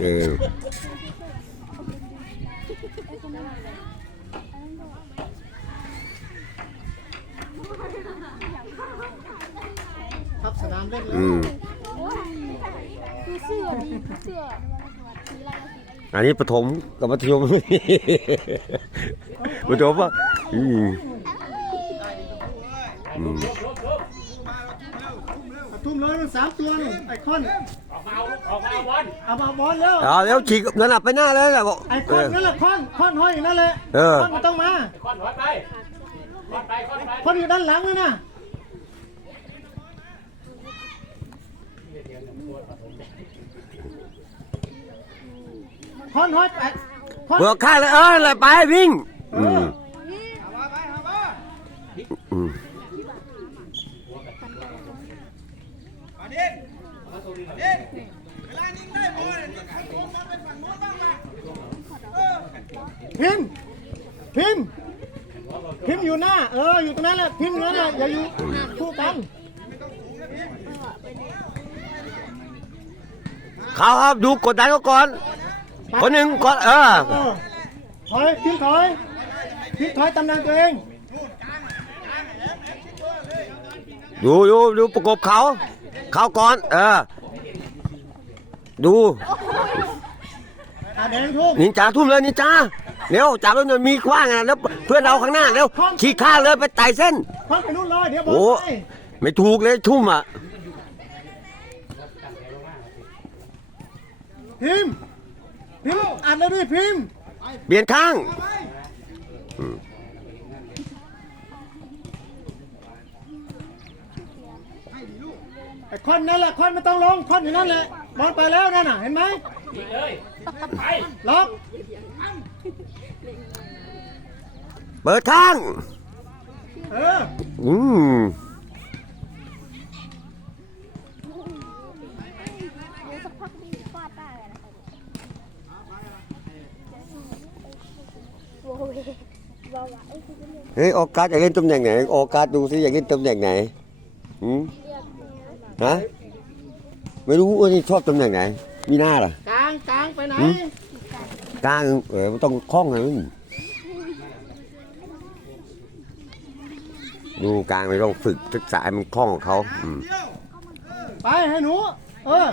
เออทับสนามเล่นแล้อืวมคือเสื้อนี่เสื้อสีอะไรสีอะไรอันนี้ปฐมกับมัธยมปฐมอะอืมอืมทุ่มเลยมันสามตัวนี่ไอคอนออก มาเอาออกมาเอาบอลเอามาบอลแล้วเอาแล้วฉีกนั่นน่ะไปหน้าเลยแหละบอกไอคอนนั่นแหละคอนคอนห้อยอยู่นั่นแหละเออ คอนมันต้องมาไอ้คอนถอยไปคอนไปคอนไปคอนอยู่ด้านหลังนั่นะคอนห้อยแปดคอนเบิกข้างเลยเออเลยไปวิ่งอืมอืม พิมพ์พิมพ์พิมพ์อยู่หน้า เออ อยู่ตรงนั้นแหละพิมพ์อยู่นั่นแหละอย่าอยู่คู่กันเขาครับดูกดดันเขาก่อน คนหนึ่งก่อนเออเออถอยพิมพ์ถอยพิมพ์ถอยตำแหน่งตัวเองดูดูดูประกบเขา เขาก่อน เออ ดูอะแดงทุ่มนินจาทุ่มเลยนินจาเร็วจับแล้วเนี่ยมีกว้างอะแล้วเพื่อนเราข้างหน้าเร็วฉีกข้างเลยไปไต่เส้นคอนไปนู่นเลยเดี๋ยวบอโอ้ลไปไม่ถูกเลยทุ่มอะพิมพ์พิมพ์อ่านแล้วดิพิมพ์เปลี่ยนข้างไอ้คอนนั่นแหละคอนไม่ต้องลงคอนอยู่นั่นแหละ บอลไปแล้วนั่นน่ะ เห็นไหมยิงเลยไปล็อกเปิดข้าง เออ อืมเดี๋ยวสักพักนี่ฟาดได้เลยนะคะโว้ยว้าวไอ้คือเป็นเรื่องเฮ้ยออกการดอยากเล่นตำแหน่งไหนออกการดดูสิอยากเล่นตำแหน่งไหนหืมเรียกเนี่ยฮะ ไม่รู้ว่านี่ชอบตำแหน่งไหน มีหน้าล่ะกลางกลางไปไหน หืม กลางเออมันต้องคล่องนะมึงดูกลางไม่ต้องฝึกศึกษาให้มันคล่องของเขาอืมไปให้หนู เออ